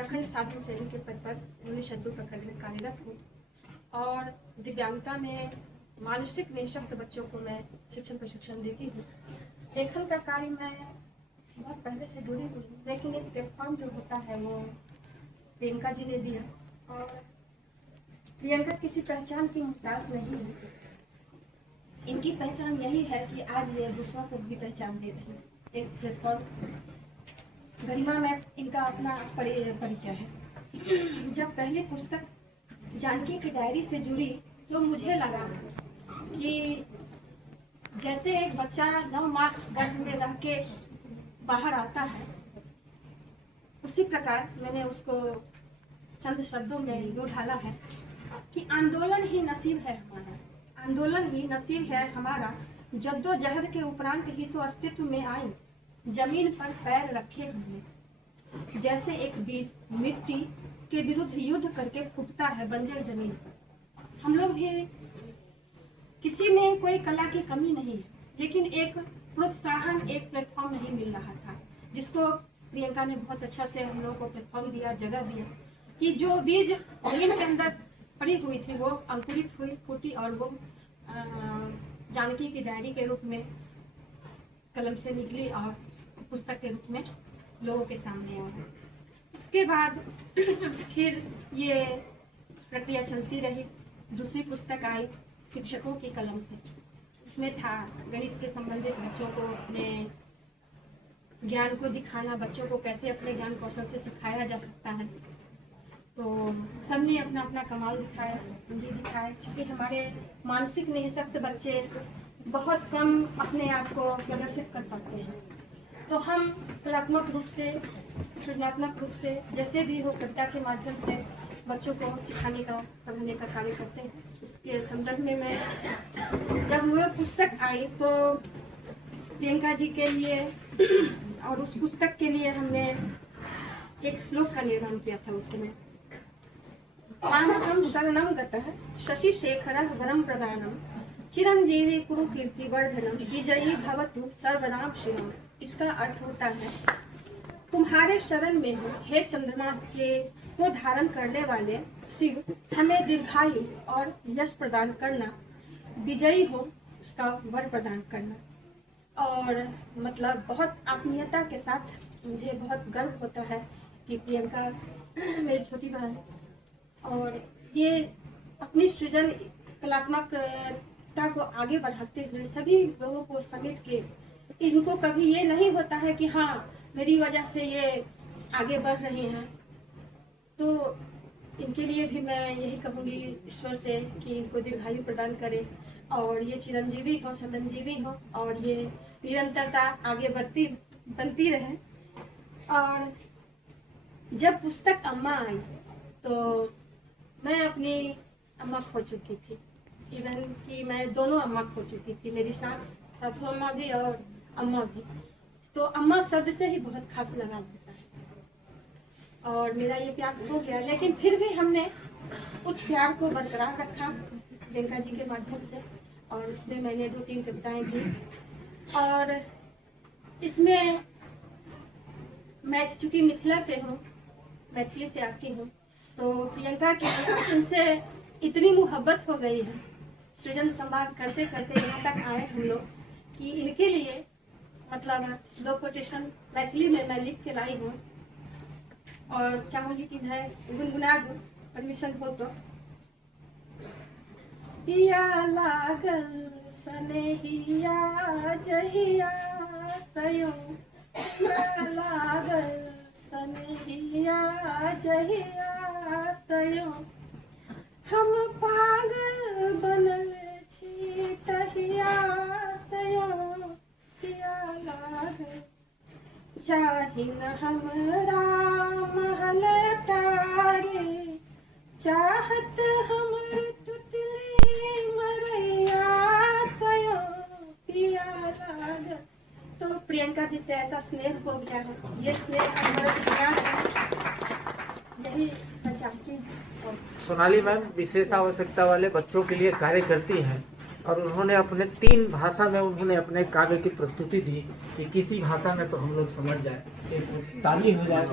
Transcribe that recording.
प्रखंड साधन सेवी के पद पर यूनिशद्दू प्रखंड में कार्यरत हूँ और दिव्यांगता में मानसिक निःशक्त बच्चों को मैं शिक्षण प्रशिक्षण देती हूँ। लेखन का कार्य मैं बहुत पहले से जुड़ी हुई हूँ, लेकिन एक प्लेटफॉर्म जो होता है वो प्रियंका जी ने दिया और प्रियंका किसी पहचान की मुमताज नहीं है। इनकी पहचान यही है कि आज ये दूसरों को भी पहचान दे रही है। एक प्लेटफॉर्म गरिमा में इनका अपना परिचय है। जब पहली पुस्तक जानकी की डायरी से जुड़ी तो मुझे लगा कि जैसे एक बच्चा 9 माह गर्भ में रह के बाहर आता है, उसी प्रकार मैंने उसको चंद शब्दों में यूँ ढाला है कि आंदोलन ही नसीब है हमारा, आंदोलन ही नसीब है हमारा, जद्दोजहद के उपरांत ही तो अस्तित्व में आई, जमीन पर पैर रखे हमने। जैसे एक बीज मिट्टी के विरुद्ध युद्ध करके फूटता है बंजर जमीन पर। हम लोग भी, किसी में कोई कला की कमी नहीं है, लेकिन एक प्रोत्साहन, एक प्लेटफॉर्म नहीं मिल रहा था, जिसको प्रियंका ने बहुत अच्छा से हम लोग को प्लेटफॉर्म दिया, जगह दिया कि जो बीज जमीन के अंदर पड़ी हुई थी वो अंकुरित हुई, फूटी और वो जानकी की डायरी के रूप में कलम से निकली और पुस्तक के रूप में लोगों के सामने आया। उसके बाद फिर ये प्रक्रिया चलती रही। दूसरी पुस्तक आई शिक्षकों की कलम से। उसमें था गणित से संबंधित बच्चों को अपने ज्ञान को दिखाना, बच्चों को कैसे अपने ज्ञान कौशल से सिखाया जा सकता है। तो सबने अपना अपना कमाल दिखाया, पूंजी दिखाया। क्योंकि हमारे मानसिक निःशक्त बच्चे बहुत कम अपने आप को प्रदर्शित कर पाते हैं, तो हम कलात्मक रूप से, सृजनात्मक रूप से, जैसे भी हो कविता के माध्यम से बच्चों को सिखाने का, पढ़ाने का कार्य करते हैं। उसके संदर्भ में मैं जब वह पुस्तक आई तो प्रियंका जी के लिए और उस पुस्तक के लिए हमने एक श्लोक का निर्माण किया था उस समय। मानवं शरणं गतः शशि शेखरं वरं प्रदानम चिरंजीवी कुरु कीर्ति वर्धनम विजयी भवतु सर्वनाम शिवम। इसका अर्थ होता है, तुम्हारे शरण में हो हे चंद्रमा के को धारण करने वाले शिव, हमें दीर्घायु और यश प्रदान करना, विजयी हो उसका वर प्रदान करना। और मतलब बहुत आत्मीयता के साथ मुझे बहुत गर्व होता है कि प्रियंका मेरी छोटी बहन और ये अपनी सृजन कलात्मकता को आगे बढ़ाते हुए सभी लोगों को समेट के, इनको कभी ये नहीं होता है कि हाँ मेरी वजह से ये आगे बढ़ रही हैं। तो इनके लिए भी मैं यही कहूँगी ईश्वर से कि इनको दीर्घायु प्रदान करे और ये चिरंजीवी हो, सदंजीवी हो और ये निरंतरता आगे बनती रहे। और जब पुस्तक अम्मा आई तो मैं अपनी अम्मा खो चुकी थी। इवन कि मैं दोनों अम्मा खो चुकी थी, मेरी सासू अम्मा भी और अम्मा भी। तो अम्मा शब्द से ही बहुत खास लगाव होता है और मेरा ये प्यार हो गया, लेकिन फिर भी हमने उस प्यार को बरकरार रखा प्रियंका जी के माध्यम से। और उसमें मैंने 2-3 कविताएं दी और इसमें मैं चूँकि मिथिला से हूँ, मैथिली से आती हूँ, तो प्रियंका की इनसे इतनी मोहब्बत हो गई है सृजन संवाद करते करते यहाँ तक आए हम लोग कि इनके लिए मतलब 2 कोटेशन मैथिली में मैं लिख के लाई हूँ और चाहूँगी कि मैं गुनगुना दूँ, परमिशन हो तो। पिया लागल सनेहिया जहिया सयो, पिया लागल सनेहिया जहिया सयो, हम पागल बनल छी तहिया सयो, पिया लागल चाहिन हमरा महल अटारे, चाहत हमर टुटली मरैया सयो, पिया लागल। तो प्रियंका जी से ऐसा स्नेह हो गया है, ये स्नेह हमारा दिया है, यही मैं चाहती हूँ। सोनाली मैम विशेष आवश्यकता वाले बच्चों के लिए कार्य करती हैं और उन्होंने अपने 3 भाषा में उन्होंने अपने काव्य की प्रस्तुति दी कि किसी भाषा में तो हम लोग समझ जाए। एक ताली हो जाए।